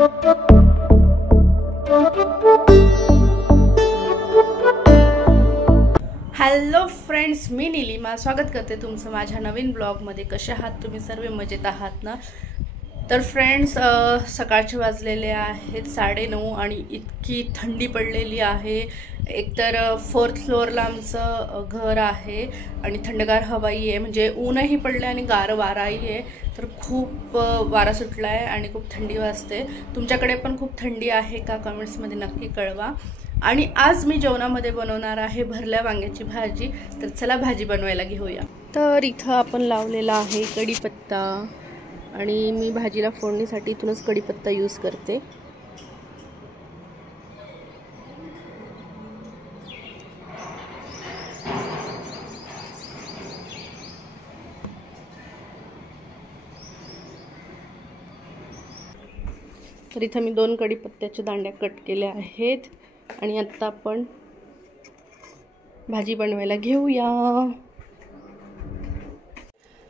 Hello friends, मी नीलिमा स्वागत करते तुमचं माझ्या नवीन ब्लॉगमध्ये। कसे आहात तुम्ही? सर्व मजेत आहात ना? तर फ्रेंड्स, सकाळचे वाजलेले आहेत 9:30 आणि इतकी थंडी पडलेली आहे। एकतर 4th फ्लोअरला आमचं घर आहे आणि थंडगार हवाई आहे, म्हणजे ऊनही पडले आणि गार वाराही आहे। तर खूप वारा सुटला आहे आणि खूप थंडी वाजते। तुमच्याकडे पण खूप थंडी आहे का? कमेंट्समध्ये नक्की कळवा। आणि आज मी जेवणामध्ये बनवणार आहे भरल्या वांग्याची भाजी। तर चला भाजी बनवायला घेऊया। तर इथं आपण लावलेला आहे कढीपत्ता आणि मी भाजीला फोडणीसाठी इथूनच कढीपत्ता यूज करते। तर इथं मी 2 कढीपत्त्याच्या दांड्या कट केल्या आहेत आणि आता आपण भाजी बनवायला घेऊया।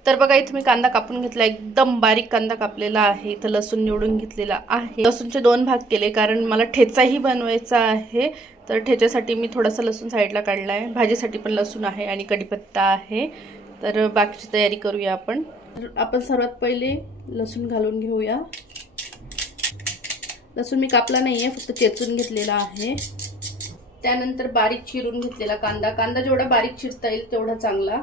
तर बघा, इथे मी कांदा कापून घेतला, एकदम बारीक कांदा कापलेला आहे। इथं लसूण निवडून घेतलेला आहे। लसूणचे 2 भाग केले कारण मला ठेचाही बनवायचा आहे। तर ठेच्यासाठी मी थोडासा लसूण साईडला काढला आहे। भाजीसाठी पण लसूण आहे आणि कढीपत्ता आहे। तर बाकीची तयारी करूया आपण। सर्वात पहिले लसूण घालून घेऊया। लसूण मी कापला नाहीये, फक्त चेचून घेतलेला आहे। त्यानंतर बारीक चिरून घेतलेला कांदा जेवढा बारीक चिरता येईल तेवढा चांगला,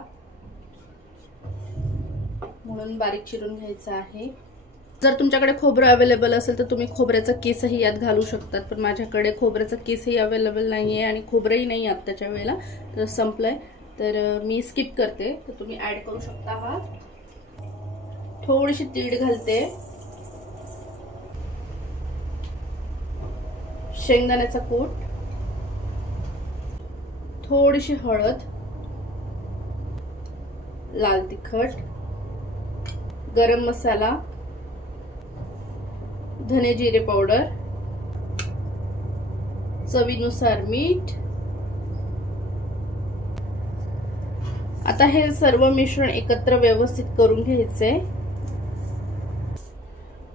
म्हणून बारीक चिरून घ्यायचा आहे। जर तुमच्याकडे खोबरं अवेलेबल असेल तर तुम्ही खोबऱ्याचा केसही यात घालू शकतात, पण माझ्याकडे खोबऱ्याचा केसही अवेलेबल नाहीये आणि खोबरंही नाही आत्ताच्या वेळेला, तर संपलंय। तर मी स्किप करते, तर तुम्ही ऍड करू शकता आहात। थोडीशी तीळ घालते, शेंगदाण्याचा कूट, थोडीशी हळद, लाल तिखट, गरम मसाला, धने जिरे पावडर, चवीनुसार मीठ। आता हे सर्व मिश्रण एकत्र व्यवस्थित करून घ्यायचे।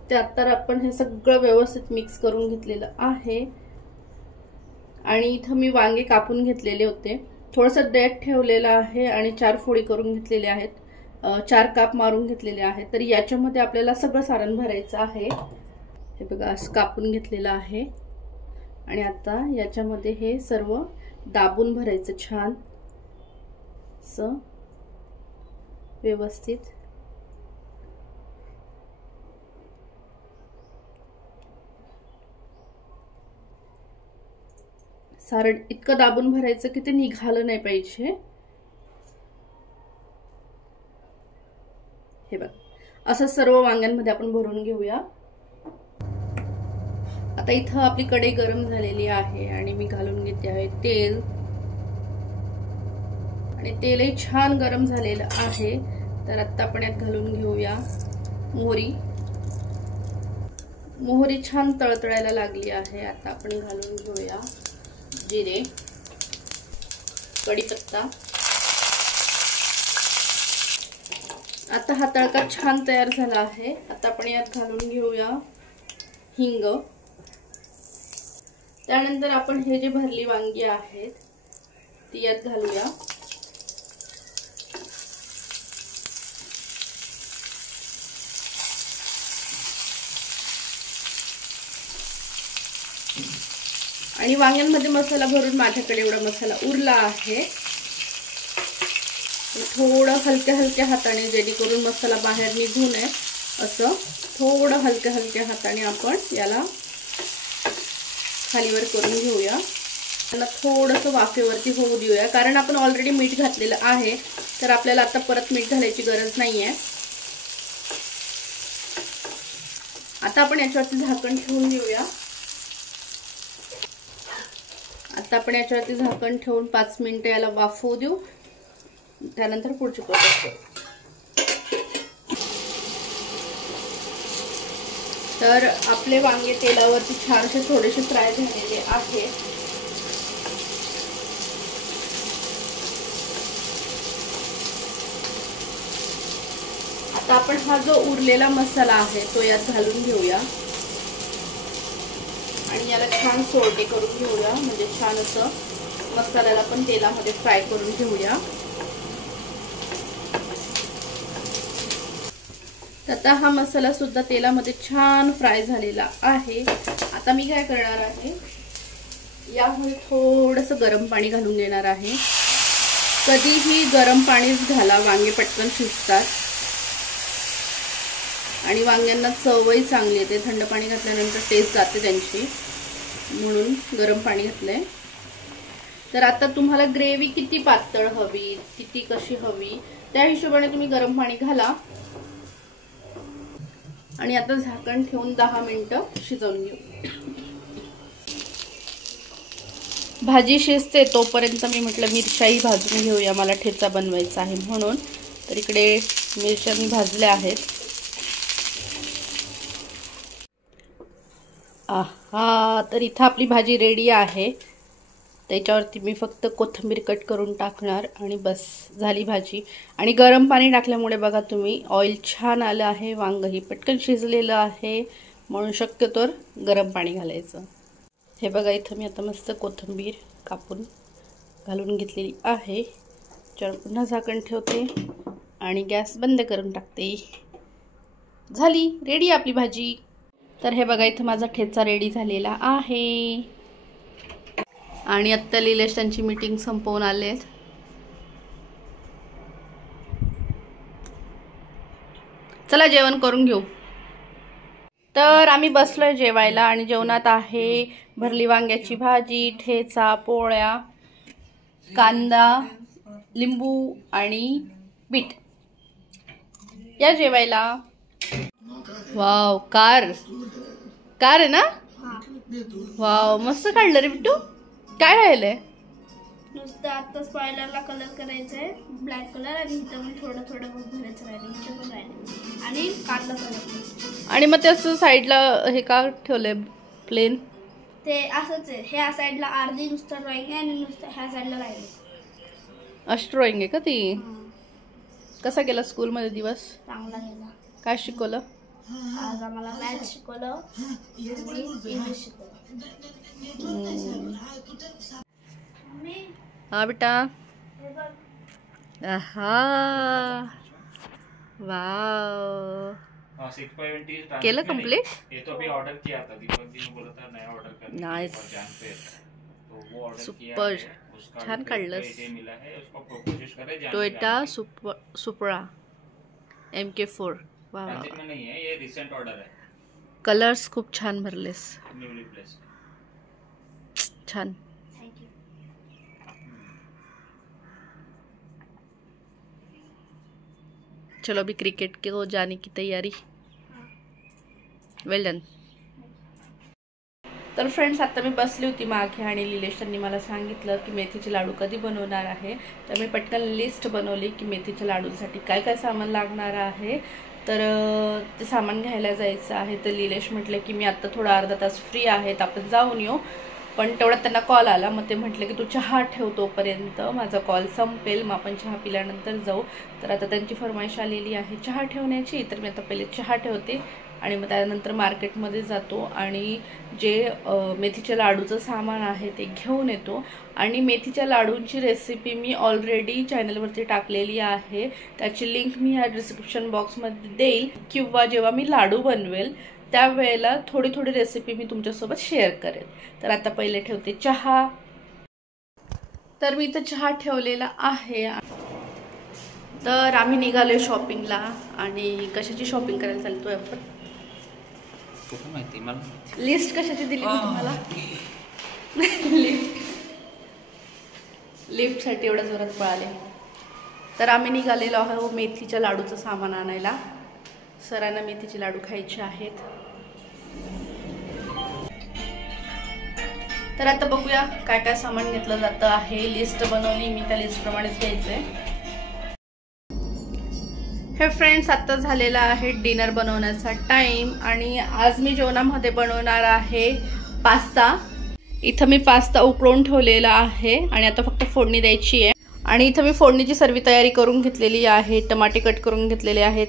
त्यानंतर आपण हे सगळं व्यवस्थित मिक्स करून घेतलेलं आहे। आणि इथं मी वांगे कापून घेतलेले होते, थोडंसं डेट ठेवलेलं आहे आणि 4 फोडी करून घेतलेले आहेत, 4 काप मारून घेतलेले आहेत। तर याच्यामध्ये आपल्याला सगळं सारण भरायचं आहे। हे बघा, असं कापून घेतलेलं आहे आणि आता याच्यामध्ये हे सर्व दाबून भरायचं छान असं व्यवस्थित। सारण इतकं दाबून भरायचं की ते निघालं नाही पाहिजे। हे बघ, असं सर्व वांग्यांमध्ये आपण भरून घेऊया। आता इथं आपली कढई गरम झालेली आहे आणि मी घालून घेते आहे तेल, आणि तेलही छान गरम झालेलं आहे। तर आता आपण यात घालून घेऊया मोहरी। मोहरी छान तळतळायला लागली आहे। आता आपण घालून घेऊया जिरे, कढीपत्ता। आता हा तडका छान तयार झाला आहे। आता आपण यात घालून घेऊया हिंग। त्यानंतर आपण हे जे भरली वांगी आहेत ती यात घालूया। आणि वांग्यांमध्ये मसाला भरून माझ्याकडे एवढा मसाला उरला आहे। थोडं हलक्या हाताने, जेणेकरून मसाला बाहेर निघू नये असं थोडं हलक्या हाताने आपण याला खालीवर करून घेऊया। त्याला थोडंसं वाफेवरती होऊ देऊया, कारण आपण ऑलरेडी मीठ घातलेलं आहे, तर आपल्याला आता परत मीठ घालायची गरज नाहीये। आता आपण याच्यावरती झाकण ठेवून देऊया। आता आपण याच्यावरती झाकण ठेवून 5 मिनिटं याला वाफवू देऊ, त्यानंतर पुढची प्रोसेस करू। तर आपले वांगे तेलावरती छानसे थोडेसे फ्राय झालेले आहे। आता आपण हा जो उरलेला मसाला आहे तो यात घालून घेऊया। आणि याला छान सोडे करून घेऊया, म्हणजे छान असं मसाल्याला पण तेलामध्ये फ्राय करून घेऊया. आता हा मसाला सुद्धा तेलामध्ये छान फ्राय झालेला आहे. आता मी काय करणार आहे, यामध्ये थोडंसं गरम पाणी घालून देणार आहे. कधीही गरम पाणीच घाला, वांगे पटकन शिजतात आणि वांग्यांना चवही चांगली येते. थंड पाणी घातल्यानंतर टेस्ट जाते त्यांची, म्हणून गरम पाणी घातलंय. तर आता तुम्हाला ग्रेव्ही किती पातळ हवी, किती कशी हवी, त्या हिशोबाने तुम्ही गरम पाणी घाला. आणि आता झाकण ठेवून 10 मिनिटं शिजवून घेऊ. भाजी शिजते तोपर्यंत मी म्हटलं मिरच्याही भाजून घेऊया, मला ठेचा बनवायचा आहे म्हणून. तर इकडे मिरच्या मी भाजल्या आहेत. आहा, तर इथं आपली भाजी रेडी आहे. त्याच्यावरती मी फक्त कोथिंबीर कट करून टाकणार आणि बस झाली भाजी. आणि गरम पाणी टाकल्यामुळे बघा तुम्ही ऑइल छान आलं आहे, वांगही पटकन शिजलेलं आहे, म्हणून शक्यतोवर गरम पाणी घालायचं. हे बघा इथं मी आता मस्त कोथिंबीर कापून घालून घेतलेली आहे. त्याच्यावर पुन्हा झाकण ठेवते आणि गॅस बंद करून टाकते. झाली रेडी आपली भाजी. तर हे बघा इथं माझा ठेचा रेडी झालेला आहे. आणि आत्ता लिलेश त्यांची मीटिंग संपवून आले. चला जेवण करून घेऊ. तर आम्ही बसलोय जेवायला आणि जेवणात आहे भरली वांग्याची भाजी, ठेचा, पोळ्या, कांदा, लिंबू आणि बीट. या जेवायला. वाव, कार आहे ना? वाव, मस्त काढलं रे बिट्टू. काय राहिलंय? नुसतं आता स्पॉइलरला कलर करायचंय, ब्लॅक कलर, आणि इथं पण थोडं थोडं भरायचं राहिले, इथं पण राहिले, आणि कांदा कलर. आणि मग ते असं साईडला हे का ठेवलंय प्लेन? ते असंच आहे, ह्या साईडला अर्धी नुसतं ड्रॉइंग आहे आणि नुसतं ह्या साईडला राहिले. अशी ड्रॉइंग आहे का ती? कसा गेला स्कूलमध्ये दिवस? चांगला गेला. काय शिकवलं? आज आम्हाला मॅथ शिकवलं आणि इंग्लिश शिकवलं. हाँ बेटा. आहा, वाव, केलं कंप्लीट? ये तो अभी ऑर्डर किया था, दीपक जी ने बोला था नया ऑर्डर करना. नाइस, तो वो ऑर्डर सुपर, छान काढलंस. Toyota सुपरा MK4. वाव, नहीं है, ये रिसेंट ऑर्डर है. कलर्स खूप छान भरलेस, न्यूली प्लेस्ड. छान. चलो अभी क्रिकेट के हो जाने की तैयारी. वेल डन. तर फ्रेंड्स आता मी बसली होती मागे आणि लिलेश त्यांनी मला सांगितलं की मेथीचे लाडू कधी बनवणार आहे. तर मी पटकन लिस्ट बनवली की मेथीच्या लाडूसाठी काय काय सामान लागणार आहे. तर ते सामान घ्यायला जायचं आहे. तर लिलेश म्हटलं की मी आत्ता थोडा अर्धा तास फ्री आहे, आपण जाऊन येऊ. पण तेवढ्यात त्यांना कॉल आला. मग ते म्हटले की तू चहा ठेव तोपर्यंत, माझा कॉल संपेल, मग आपण चहा पिल्यानंतर जाऊ. तर आता त्यांची फरमाईश आलेली आहे चहा ठेवण्याची. तर मी आता पहिले चहा ठेवते आणि मग त्यानंतर मार्केटमध्ये जातो आणि जे मेथीच्या लाडूचं सामान आहे ते घेऊन येतो. आणि मेथीच्या लाडूंची रेसिपी मी ऑलरेडी चॅनलवरती टाकलेली आहे, त्याची लिंक मी ह्या डिस्क्रिप्शन बॉक्समध्ये देईल, किंवा जेव्हा मी लाडू बनवेल त्यावेळेला थोडी थोडी रेसिपी मी तुमच्यासोबत शेअर करेल. तर आता पहिले ठेवते चहा. तर मी इथं चहा ठेवलेला आहे. तर आम्ही निघालोय शॉपिंगला. आणि कशाची शॉपिंग करायला चालतोय आपण? माहिती मला लिस्ट कशाची दिली मी तुम्हाला? लिफ्टसाठी एवढ्या जोरात पळाले. तर आम्ही निघालेलो आहोत मेथीच्या लाडूचं सामान आणायला. सरांना मेथीचे लाडू खायचे आहेत. तर आता बघूया काय काय सामान घेतलं जातं आहे. लिस्ट बनवली मी, त्या लिस्टप्रमाणेच घ्यायचंय. हे फ्रेंड्स आता झालेला आहे डिनर बनवण्याचा टाइम. आणि आज मी जेवणामध्ये बनवणार आहे पास्ता. इथं मी पास्ता उकळून ठेवलेला आहे आणि आता फक्त फोडणी द्यायची आहे. आणि इथं मी फोडणीची सर्व तयारी करून घेतलेली आहे. टमाटे कट करून घेतलेले आहेत,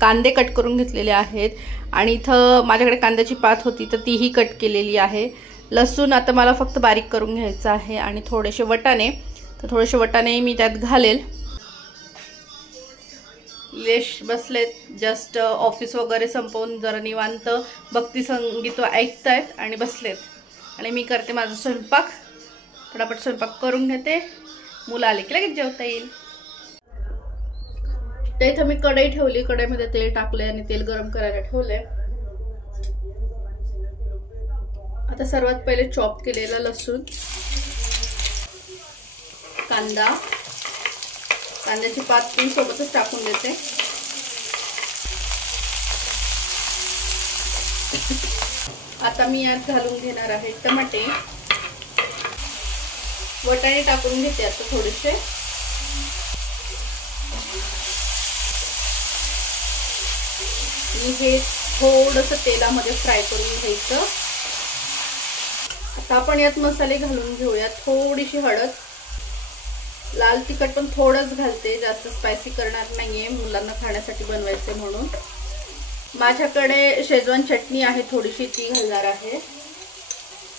कांदे कट करून घेतलेले आहेत आणि इथं माझ्याकडे कांद्याची पात होती तर तीही कट केलेली आहे. लसूण आता मला फक्त बारीक करून घ्यायचं आहे आणि थोडेसे वटाणे मी त्यात घालेल. लेश बसलेत जस्ट ऑफिस वगैरे संपवून जरा निवांत भक्ती संगीत ऐकतायत आणि बसलेत आणि मी करते माझा स्वयंपाक. फटाफट स्वयंपाक करून घेते, मुलं आले की लगेच जेवता येईल. तर इथं मी कढई ठेवली, कढईमध्ये तेल टाकले आणि तेल गरम करायला ठेवले. आता सर्वात पहिले चॉप केलेला लसूण, कांद्याची पात पण सोबतच टाकून देते. आता मी यात घालून घेणार आहे टमाटे. वटाणे टाकून घेते आता थोडेसे. हे थोडंसं तेलामध्ये फ्राय करून घ्यायचं. आता आपण यात मसाले घालून घेऊया. थोडीशी हळद, लाल तिखट पण थोडंच घालते, जास्त स्पायसी करणार नाहीये, मुलांना खाण्यासाठी बनवायचे म्हणून. माझ्याकडे शेजवान चटणी आहे थोडीशी, ती घालणार आहे.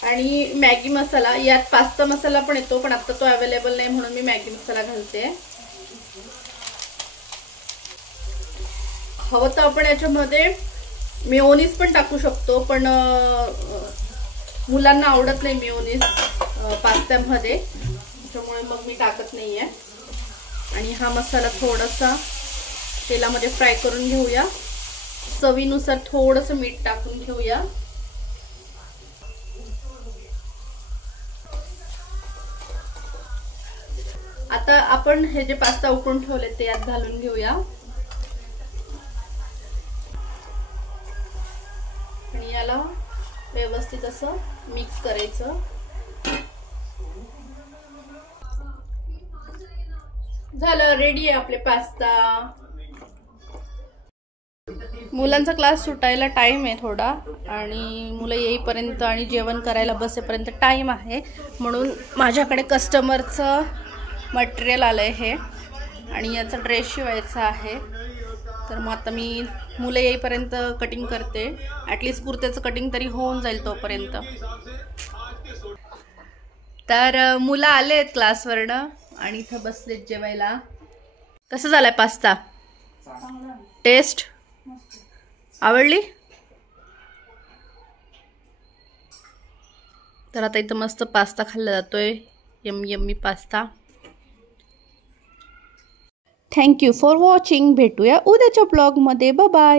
आणि मॅगी मसाला, यात पास्ता मसाला पण येतो पण आता तो अवेलेबल नाही म्हणून मी मॅगी मसाला घालते. हवं तर आपण याच्यामध्ये मेयोनीज पण टाकू शकतो पण मुलांना आवडत नाही मेयोनीज पास्त्यामध्ये, त्यामुळे मग मी टाकत नाहीये. आणि हा मसाला थोडासा तेलामध्ये फ्राय करून घेऊया. चवीनुसार थोडंसं मीठ टाकून घेऊया. आता आपण हे जे पास्ता उकळून ठेवले ते यात घालून घेऊया आणि याला व्यवस्थित असं मिक्स करायचं. झालं, रेडी आहे आपले पास्ता. मुलांचा क्लास सुटायला टाइम आहे थोडा आणि मुलं येईपर्यंत आणि जेवण करायला बसेपर्यंत टाइम आहे, म्हणून माझ्याकडे कस्टमरचं मटेरियल आलंय हे आणि याचा ड्रेस शिवायचा आहे. तर मग आता मी मुलं येईपर्यंत कटिंग करते. ॲटलिस्ट कुर्त्याचं कटिंग तरी होऊन जाईल तोपर्यंत. तर मुलं आलेत क्लासवरनं आणि इथं बसलेत जेवायला. कसं झालाय पास्ता? टेस्ट आवडली? तर आता इथं मस्त पास्ता खाल्ला जातोय, yummy pasta. Thank you for watching. भेटूया उद्याच्या ब्लॉगमध्ये. Bye bye.